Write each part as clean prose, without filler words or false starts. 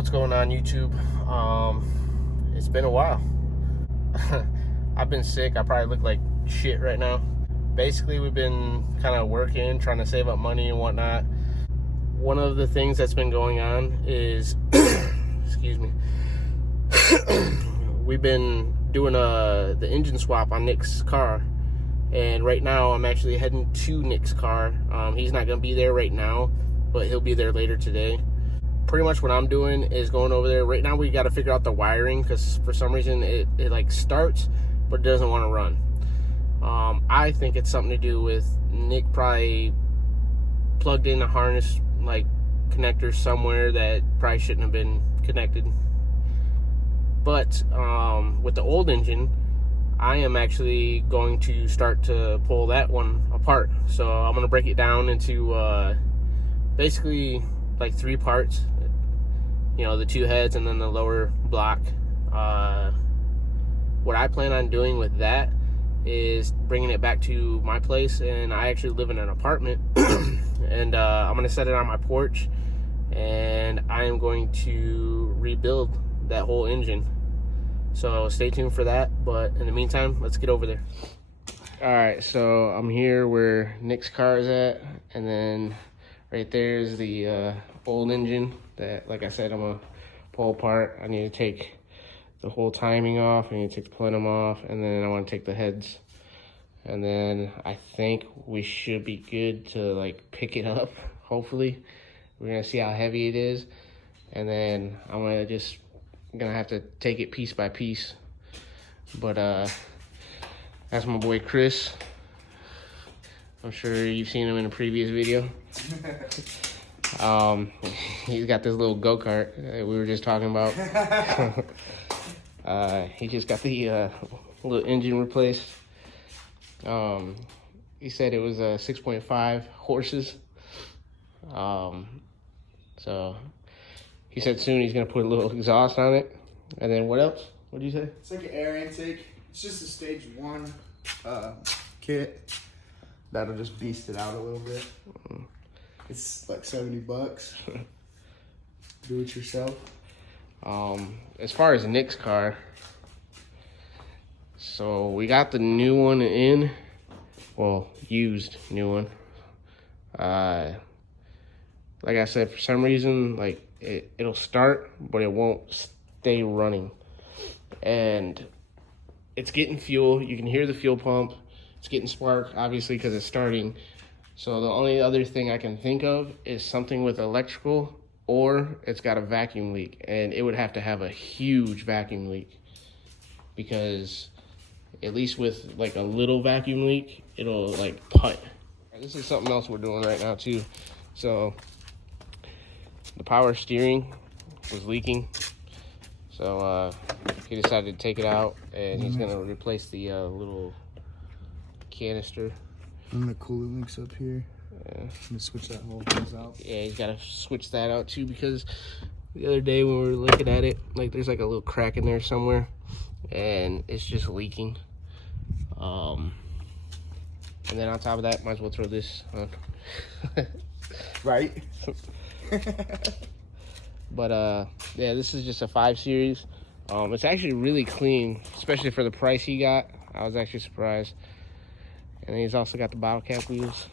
What's going on, YouTube? It's been a while. I've been sick. I probably look like shit right now. Basically, we've been kind of working, trying to save up money and whatnot. One of the things that's been going on is excuse me. We've been doing the engine swap on Nick's car, and right now I'm actually heading to Nick's car. He's not gonna be there right now, but he'll be there later today. Pretty much what I'm doing is going over there. Right now we got to figure out the wiring, because for some reason it like starts but it doesn't want to run. I think it's something to do with Nick probably plugged in a harness like connector somewhere that probably shouldn't have been connected. But with the old engine, I am actually going to start to pull that one apart. So I'm going to break it down into basically like 3 parts. You know, the 2 heads and then the lower block. What I plan on doing with that is bringing it back to my place, and I actually live in an apartment. And I'm going to set it on my porch, and I am going to rebuild that whole engine. So stay tuned for that, but in the meantime, let's get over there. Alright, so I'm here where Nick's car is at, and then right there is the old engine that, like I said, I'm gonna pull apart. I need to take the whole timing off, I need to take the plenum off, and then I want to take the heads. And then I think we should be good to like pick it up, hopefully. We're gonna see how heavy it is, and then I'm gonna have to take it piece by piece. But that's my boy Chris. I'm sure you've seen him in a previous video. He's got this little go-kart that we were just talking about. He just got the little engine replaced. He said it was 6.5 horses. So he said soon he's gonna put a little exhaust on it. And then what else? What did you say? It's like an air intake. It's just a stage 1 kit. That'll just beast it out a little bit. It's like $70. Do it yourself. As far as Nick's car, so we got the new one in, well, used new one. Like I said, for some reason, like it'll start, but it won't stay running. And it's getting fuel. You can hear the fuel pump. It's getting spark, obviously, because it's starting. So the only other thing I can think of is something with electrical, or it's got a vacuum leak. And it would have to have a huge vacuum leak, because at least with like a little vacuum leak, it'll like putt. This is something else we're doing right now too. So the power steering was leaking. So he decided to take it out, and he's gonna replace the little canister. And the coolant links up here. Yeah. I'm gonna switch that whole thing out. Yeah, he's gotta switch that out too, because the other day when we were looking at it, like there's like a little crack in there somewhere, and it's just leaking. And then on top of that, might as well throw this on. Right? But yeah, this is just a 5 Series. It's actually really clean, especially for the price he got. I was actually surprised. And he's also got the bottle cap wheels.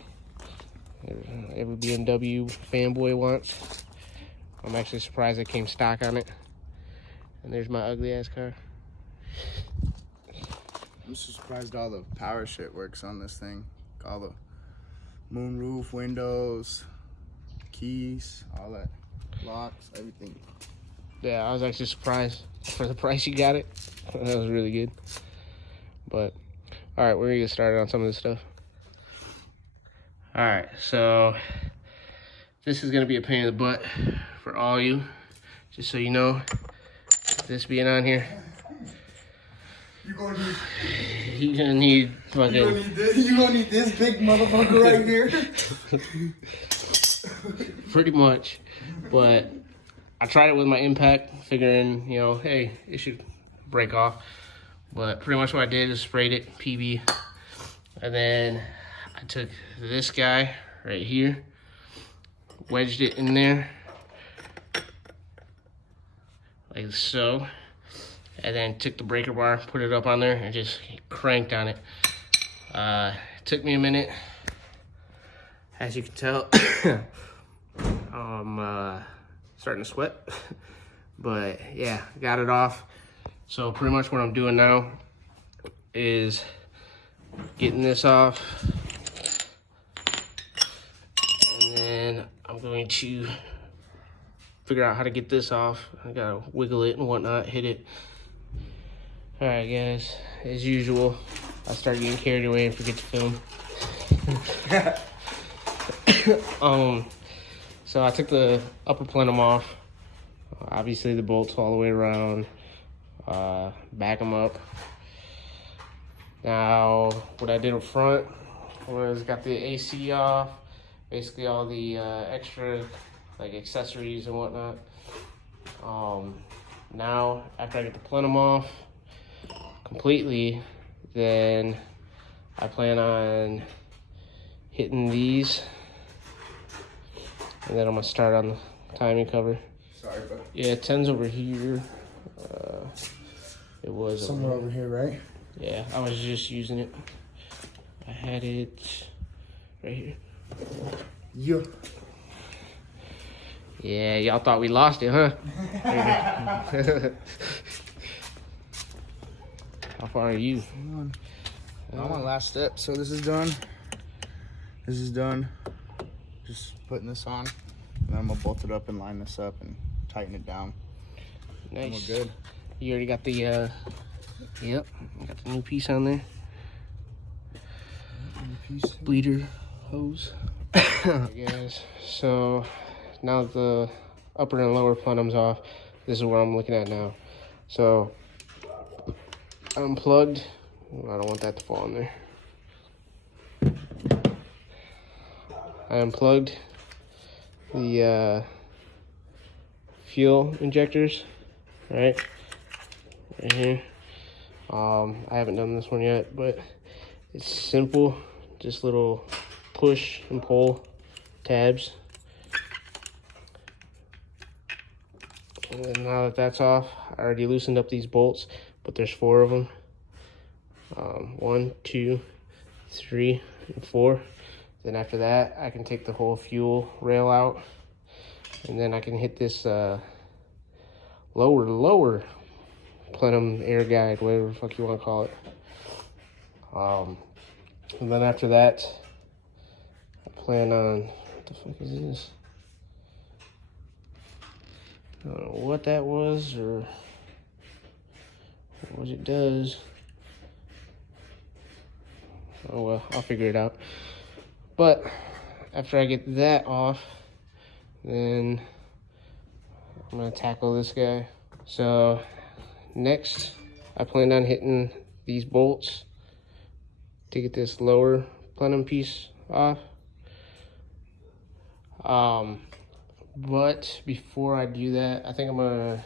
Every BMW fanboy wants. I'm actually surprised it came stock on it. And there's my ugly ass car. I'm just surprised all the power shit works on this thing. All the moonroof, windows, keys, all that. Locks, everything. Yeah, I was actually surprised for the price you got it. That was really good. But all right, we're gonna get started on some of this stuff. All right, so this is gonna be a pain in the butt for all you. Just so you know, this being on here, You're gonna need fucking. you gonna need this big motherfucker right here. Pretty much. But I tried it with my impact, figuring, you know, hey, it should break off. But pretty much what I did is sprayed it PB, and then I took this guy right here, wedged it in there, like so, and then took the breaker bar, put it up on there, and just cranked on it. It took me a minute. As you can tell, I'm starting to sweat, but yeah, got it off. So pretty much what I'm doing now is getting this off, and then I'm going to figure out how to get this off. I gotta wiggle it and whatnot, hit it. All right, guys, as usual, I start getting carried away and forget to film. So I took the upper plenum off, obviously the bolts all the way around, back them up. Now, what I did up front was got the AC off, basically all the extra like accessories and whatnot. Now, after I get the plenum off completely, then I plan on hitting these, and then I'm gonna start on the timing cover. Sorry, but Yeah, 10's over here. It was somewhere over here, right? Yeah, I was just using it. I had it right here. Yeah. Yeah, y'all thought we lost it, huh? How far are you? I'm on last step, so this is done. This is done. Just putting this on, and then I'm gonna bolt it up and line this up and tighten it down. Nice. And we're good. You already got the, yep, got the new piece on there. Bleeder hose. Alright, guys, so now that the upper and lower plenum's off, this is what I'm looking at now. So, I unplugged. I don't want that to fall in there. I unplugged the fuel injectors, right here. I haven't done this one yet, but it's simple, just little push and pull tabs. And then now that that's off, I already loosened up these bolts, but there's 4 of them. 1, 2, 3, and 4. Then after that, I can take the whole fuel rail out, and then I can hit this lower plenum air guide, whatever the fuck you want to call it. And then after that, I plan on, what the fuck is this? I don't know what that was or what it does. Oh well, I'll figure it out. But after I get that off, then I'm gonna tackle this guy. So next, I plan on hitting these bolts to get this lower plenum piece off. But before I do that, I think I'm gonna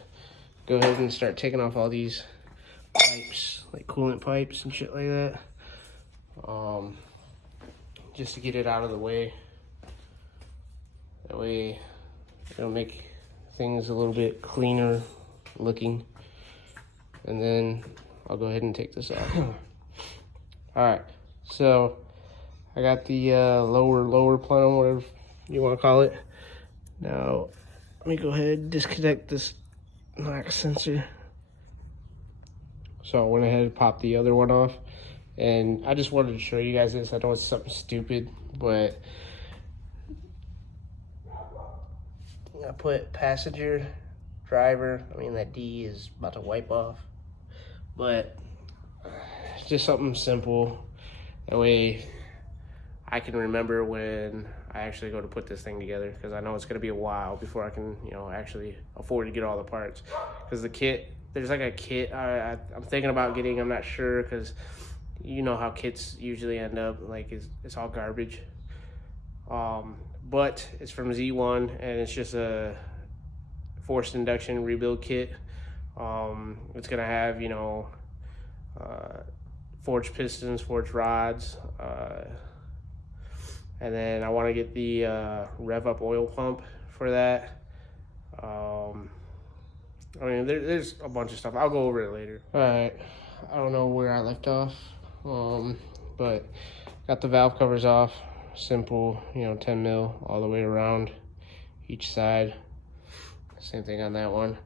go ahead and start taking off all these pipes, like coolant pipes and shit like that. Just to get it out of the way. That way it'll make things a little bit cleaner looking. And then I'll go ahead and take this off. Alright, so I got the lower plenum, whatever you want to call it. Now, let me go ahead and disconnect this knock sensor. So I went ahead and popped the other one off. And I just wanted to show you guys this. I know it's something stupid, but I put passenger, driver. I mean, that D is about to wipe off. But it's just something simple. That way I can remember when I actually go to put this thing together, because I know it's going to be a while before I can, you know, actually afford to get all the parts. Because the kit, there's like a kit I'm thinking about getting. I'm not sure, because you know how kits usually end up, like it's all garbage. But it's from Z1, and it's just a forced induction rebuild kit. It's gonna have, you know, forged pistons, forged rods, and then I want to get the rev up oil pump for that. I mean, there's a bunch of stuff. I'll go over it later. All right. I don't know where I left off, but got the valve covers off. Simple, 10 mil all the way around each side. Same thing on that one.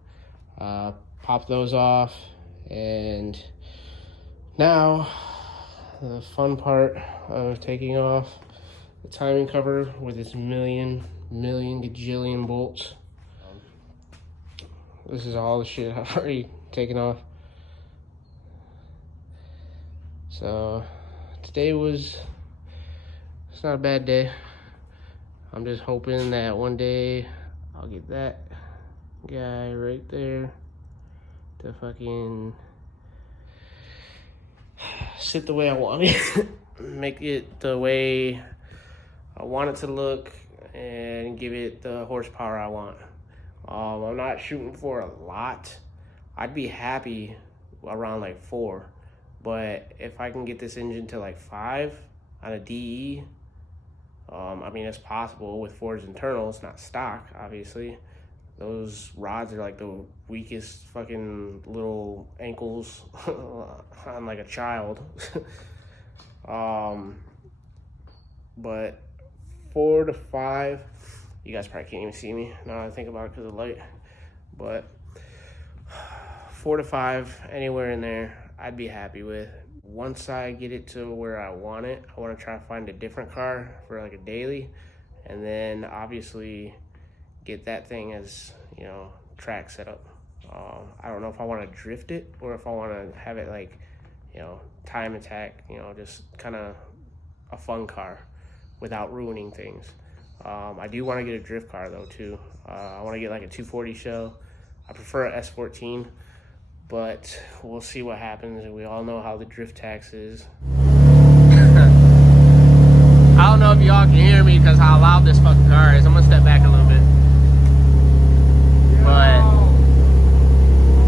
Pop those off, and now the fun part of taking off the timing cover with its million gajillion bolts. This is all the shit I've already taken off. So today it's not a bad day. I'm just hoping that one day I'll get that guy right there to fucking sit the way I want it. Make it the way I want it to look and give it the horsepower I want. I'm not shooting for a lot. I'd be happy around like 4, but if I can get this engine to like 5 on a DE, I mean, it's possible with Ford's internals, not stock, obviously. Those rods are like the weakest fucking little ankles on like a child. But 4 to 5, you guys probably can't even see me now that I think about it because of the light. But 4 to 5, anywhere in there, I'd be happy with. Once I get it to where I want it, I want to try to find a different car for like a daily, and then obviously get that thing as, track setup. I don't know if I want to drift it or if I want to have it like, time attack, just kind of a fun car without ruining things. I do want to get a drift car though too. I want to get like a 240 shell. I prefer a S14, but we'll see what happens. And we all know how the drift tax is. I don't know if y'all can hear me because how loud this fucking car is. I'm gonna step back a little bit. But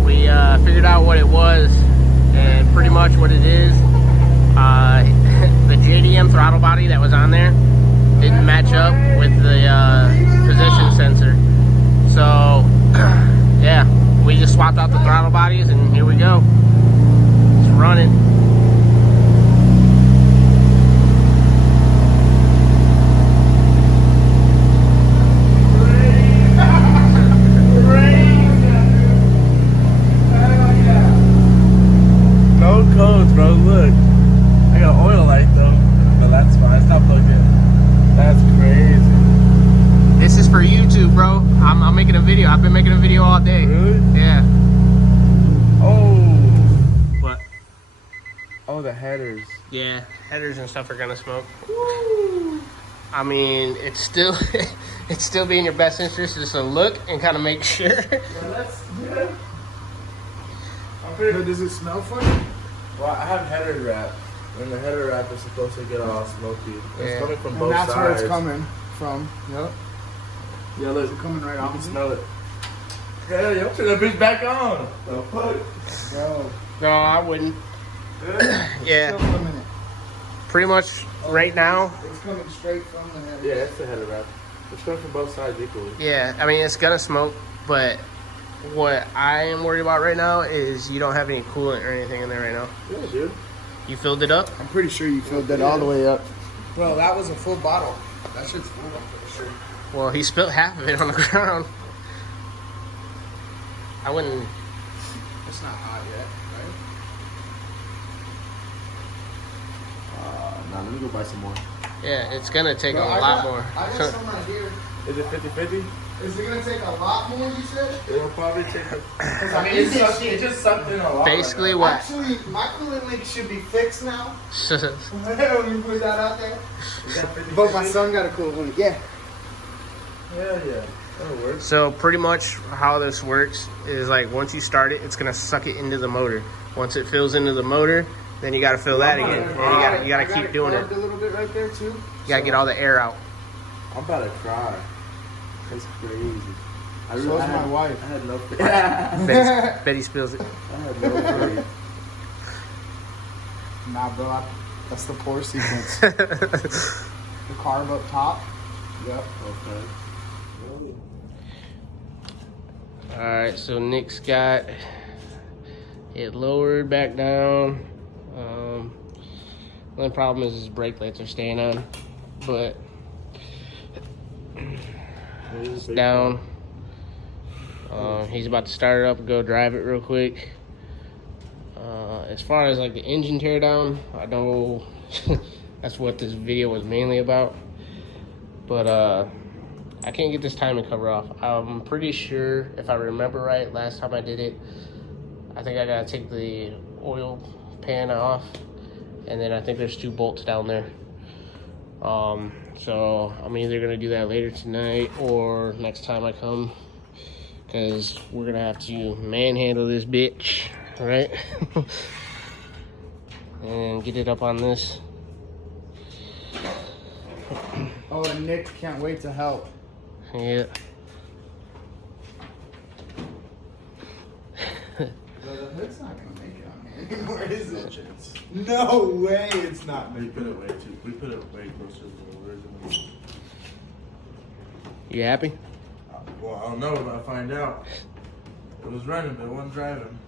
we figured out what it was, and pretty much what it is. The JDM throttle body that was on there didn't match up with the position sensor. So, yeah, we just swapped out the throttle bodies, and here we go. It's running. No codes, bro. Look, I got oil light though, but that's fine. Stop looking. That's crazy. This is for YouTube, bro. I'm making a video. I've been making a video all day. Really? Yeah. Oh. What? Oh, the headers. Yeah, headers and stuff are gonna smoke. Woo. I mean, it's still it's still be in your best interest just to look and kind of make sure. Yeah, that's good. But does it smell funny? Well, I have header wrap, and the header wrap is supposed to get all smoky. It's Yeah. coming from And both that's sides. where it's coming from. Yep. Yeah, look, It's coming right you off. can smell it. Yeah, yo, turn that bitch back on. The fuck? Bro. No, I wouldn't. Yeah, Still coming in. pretty much right now. It's coming straight from the head. Yeah, it's the header wrap. It's coming from both sides equally. Yeah, I mean, it's gonna smoke, but what I am worried about right now is you don't have any coolant or anything in there right now. Yeah, dude. You filled it up? I'm pretty sure you filled that all the way up. Bro, that was a full bottle. That shit's full, I'm pretty sure. Well, he spilled half of it on the ground. I wouldn't. It's not hot yet, right? Nah, let me go buy some more. Yeah, it's gonna take Bro, a I lot got- more. I got some right here. Is it 50-50? Is it gonna take a lot more, you said? It'll probably take a... I mean, it just sucked in a lot. Basically, right what? Actually, my coolant leak should be fixed now. When you put that out there. now. Is that 50-50? But my son got a coolant leak. Yeah. Yeah, yeah. That'll work. So pretty much how this works is like once you start it, it's gonna suck it into the motor. Once it fills into the motor, then you gotta fill that again. And you gotta keep doing it. A little bit right there too. You gotta get all the air out. I'm about to cry. It's crazy. So is my wife. I had no faith. I Betty spills it. had no faith. Nah, bro. That's the pour sequence. The carb up top. Yep. Okay. Alright, so Nick's got it lowered back down. The only problem is his brake lights are staying on, but it's down. He's about to start it up and go drive it real quick. As far as like the engine tear down, I don't know. That's what this video was mainly about. But I can't get this timing cover off. I'm pretty sure, if I remember right, last time I did it, I think I gotta take the oil pan off, and then I think there's 2 bolts down there. So I'm either gonna do that later tonight or next time I come, because we're gonna have to manhandle this bitch, right? And get it up on this. Oh, and Nick can't wait to help. Yeah. The hood's not gonna make it on here anymore, is it? No way, it's not. We put it way closer to the original. You happy? Well, I don't know, but I'll find out. It was running, but it wasn't driving.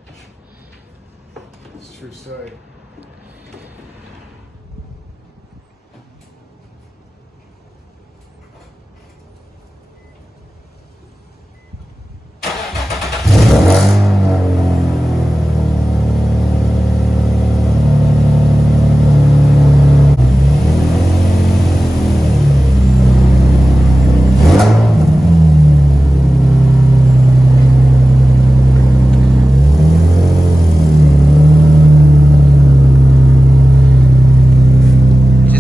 It's a true story.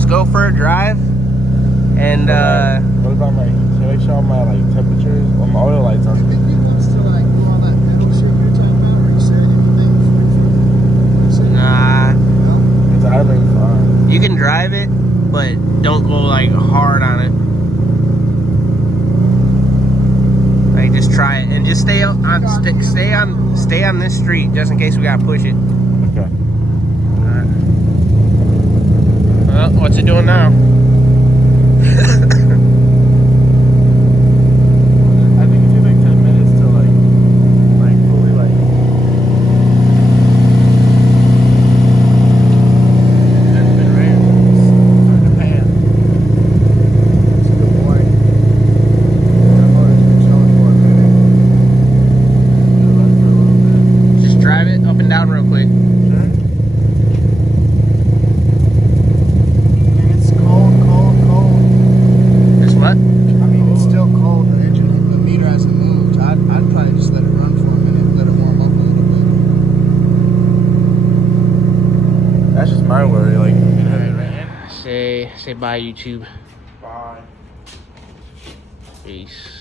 Go for a drive and What about my, can I show my like temperatures on my oil lights I on? think he wants to like do all that pedal shit you're talking about, where you set anything. nah, No? It's idling fine. you can drive it, but don't go like hard on it. Like just try it and just stay on this street just in case we gotta push it. Okay. Well, what's it doing now? I think it takes like 10 minutes to like fully like. It's been raining. It's starting to pan. That's a good point. That motor's been chilling for a minute. Just drive it up and down real quick. What? I mean, it's still cold. The engine, the meter hasn't moved. I'd probably just let it run for a minute, let it warm up a little bit. That's just my worry. Like, Say bye, YouTube. bye. Peace.